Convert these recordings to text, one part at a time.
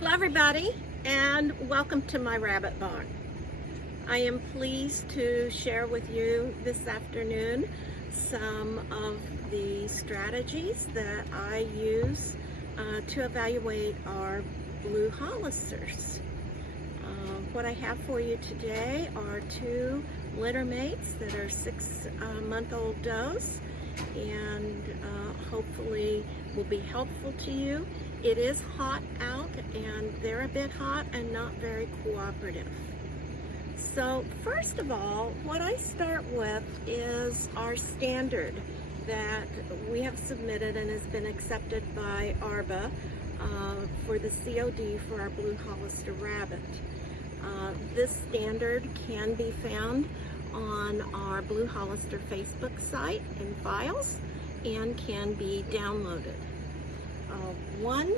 Hello everybody, and welcome to my rabbit barn. I am pleased to share with you this afternoon some of the strategies that I use to evaluate our Blue Holicers. What I have for you today are two litter mates that are 6-month-old does, and hopefully will be helpful to you. It is hot out, and they're a bit hot and not very cooperative. So first of all, what I start with is our standard that we have submitted and has been accepted by ARBA for the COD for our Blue Holicer rabbit. This standard can be found on our Blue Holicer Facebook site in files and can be downloaded. One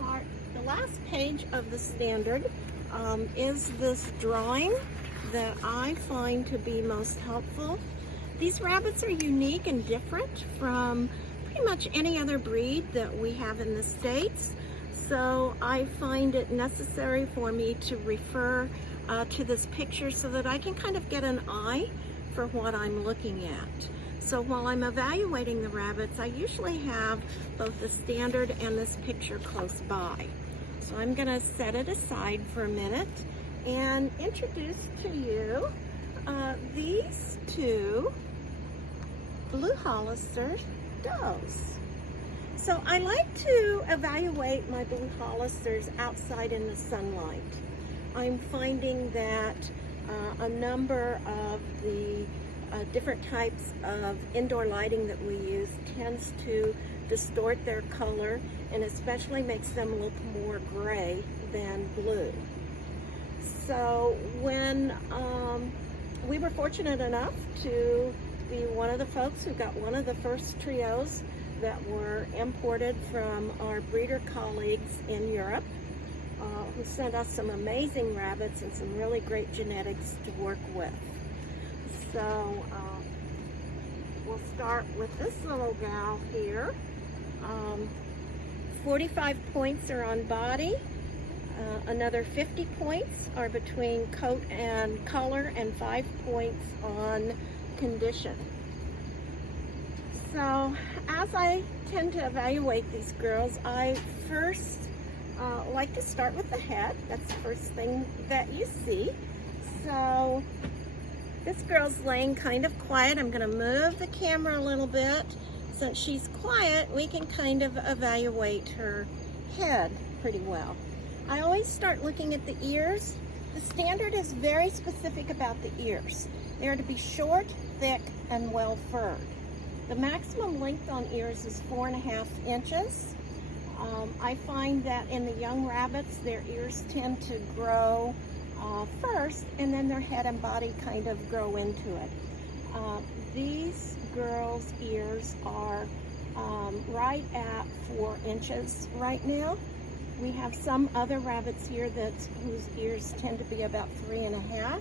part, the last page of the standard is this drawing that I find to be most helpful. These rabbits are unique and different from pretty much any other breed that we have in the States. So I find it necessary for me to refer to this picture so that I can kind of get an eye for what I'm looking at. So while I'm evaluating the rabbits, I usually have both the standard and this picture close by. So I'm going to set it aside for a minute and introduce to you these two Blue Holicer does. So I like to evaluate my Blue Holicers outside in the sunlight. I'm finding that a number of the different types of indoor lighting that we use tends to distort their color and especially makes them look more gray than blue. So when we were fortunate enough to be one of the folks who got one of the first trios that were imported from our breeder colleagues in Europe, who sent us some amazing rabbits and some really great genetics to work with. So we'll start with this little gal here. 45 points are on body. Another 50 points are between coat and color, and 5 points on condition. So as I tend to evaluate these girls, I first like to start with the head. That's the first thing that you see. So this girl's laying kind of quiet. I'm going to move the camera a little bit. Since she's quiet, we can kind of evaluate her head pretty well. I always start looking at the ears. The standard is very specific about the ears. They are to be short, thick, and well furred. The maximum length on ears is 4.5 inches. I find that in the young rabbits, their ears tend to grow first, and then their head and body kind of grow into it. These girls' ears are right at 4 inches right now. We have some other rabbits here whose ears tend to be about 3.5.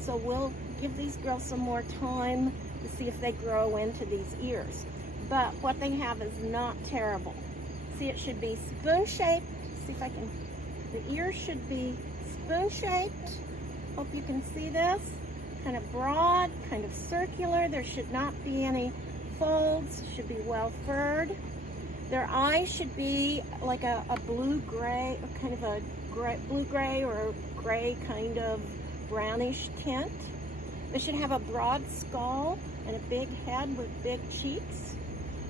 So we'll give these girls some more time to see if they grow into these ears. But what they have is not terrible. See, it should be spoon-shaped. See if I can, the ears should be spoon-shaped. Hope you can see this. Kind of broad, kind of circular. There should not be any folds. Should be well furred. Their eyes should be like a blue-gray, kind of a blue-gray or a gray kind of brownish tint. They should have a broad skull and a big head with big cheeks.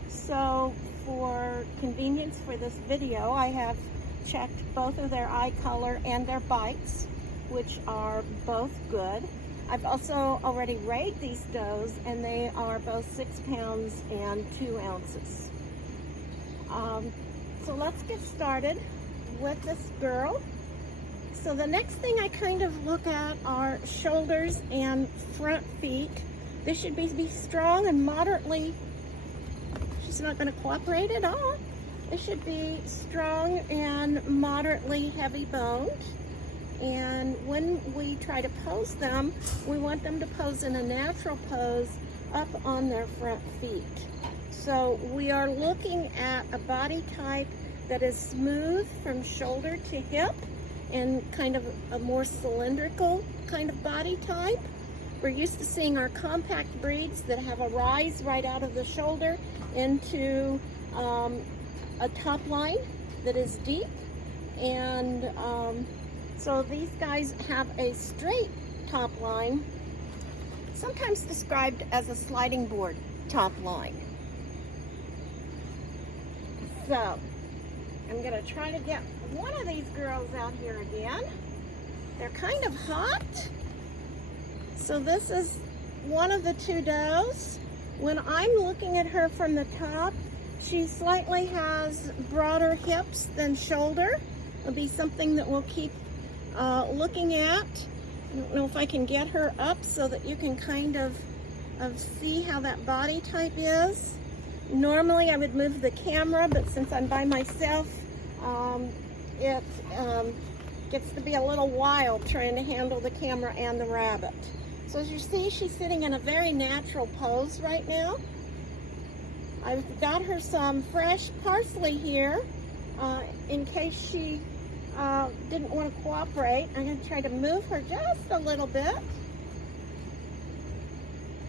So for convenience for this video, I have checked both of their eye color and their bites, which are both good. I've also already weighed these does, and they are both 6 pounds and 2 ounces. So let's get started with this girl. So the next thing I kind of look at are shoulders and front feet. They should be strong and moderately, she's not going to cooperate at all. They should be strong and moderately heavy boned. And when we try to pose them, we want them to pose in a natural pose up on their front feet. So we are looking at a body type that is smooth from shoulder to hip and kind of a more cylindrical kind of body type. We're used to seeing our compact breeds that have a rise right out of the shoulder into a top line that is deep. And so these guys have a straight top line, sometimes described as a sliding board top line. So I'm gonna try to get one of these girls out here again. They're kind of hot. So this is one of the two does. When I'm looking at her from the top, she slightly has broader hips than shoulder. It'll be something that we'll keep looking at. I don't know if I can get her up so that you can kind of see how that body type is. Normally I would move the camera, but since I'm by myself, it gets to be a little wild trying to handle the camera and the rabbit. So as you see, she's sitting in a very natural pose right now. I've got her some fresh parsley here in case she didn't want to cooperate. I'm going to try to move her just a little bit.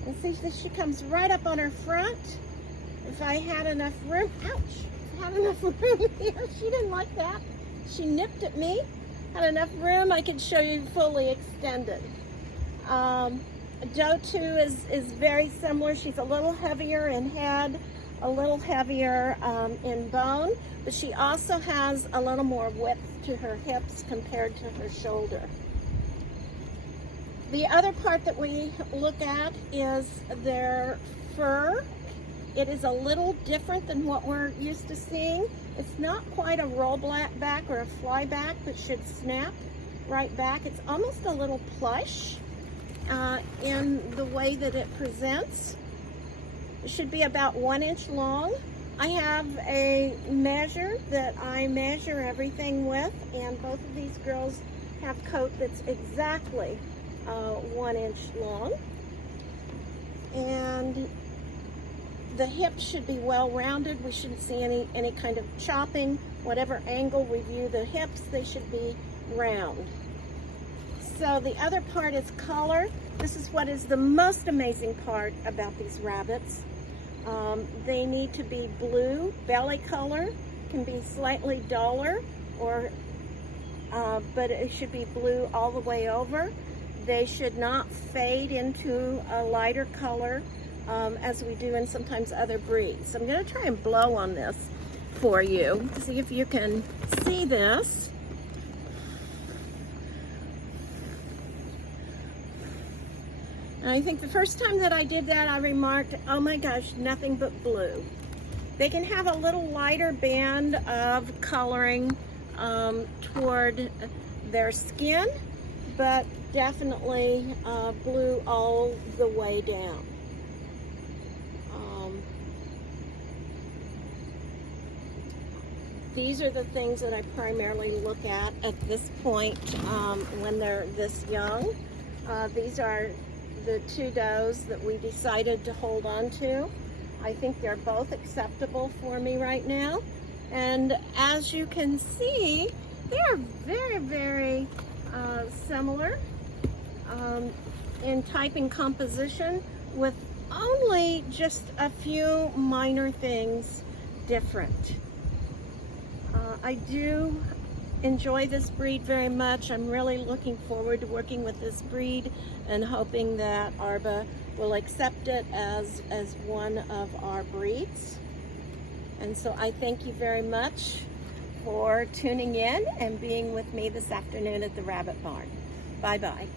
And see that she comes right up on her front. If I had enough room, ouch, if I had enough room here, she didn't like that. She nipped at me. Had enough room, I could show you fully extended. Doe 2 is very similar. She's a little heavier in head, a little heavier in bone, but she also has a little more width to her hips compared to her shoulder. The other part that we look at is their fur. It is a little different than what we're used to seeing. It's not quite a roll back or a fly back, but should snap right back. It's almost a little plush in the way that it presents. It should be about 1 inch long. I have a measure that I measure everything with, and both of these girls have coat that's exactly 1 inch long. And the hips should be well rounded. We shouldn't see any kind of chopping. Whatever angle we view the hips, they should be round. So the other part is color. This is what is the most amazing part about these rabbits. They need to be blue. Belly color can be slightly duller, or but it should be blue all the way over. They should not fade into a lighter color as we do in sometimes other breeds. So I'm going to try and blow on this for you, see if you can see this. And I think the first time that I did that, I remarked, oh my gosh, nothing but blue. They can have a little lighter band of coloring toward their skin, but definitely blue all the way down. These are the things that I primarily look at this point when they're this young. These are the two does that we decided to hold on to. I think they're both acceptable for me right now. And as you can see, they're very, very similar in type and composition, with only just a few minor things different. I do enjoy this breed very much. I'm really looking forward to working with this breed and hoping that Arba will accept it as one of our breeds. And so I thank you very much for tuning in and being with me this afternoon at the Rabbit Barn. Bye-bye.